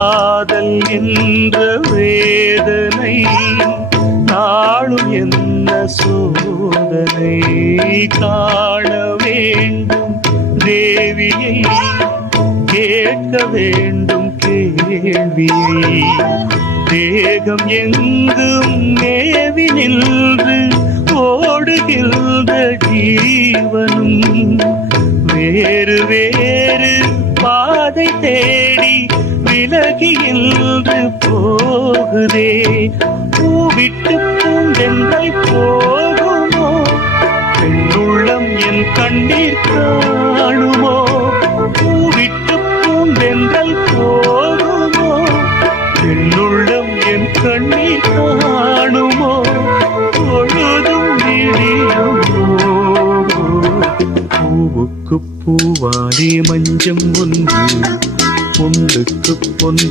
காதல் என்ற வேதனை நாளும் என்ன சோதனை காண வேண்டும் தேவியை கேட்க வேண்டும் கேள்வியை தேகம் எங்கும் மேவி நின்று ஓடுகின்ற ஜீவனும் வேறு வேறு பாதை தேடி விலகின்று போகுதே பூவிட்டு பூண்டென்றை போகுமோ பெண்ணுள்ளம் என் கண்ணீர் காணுமோ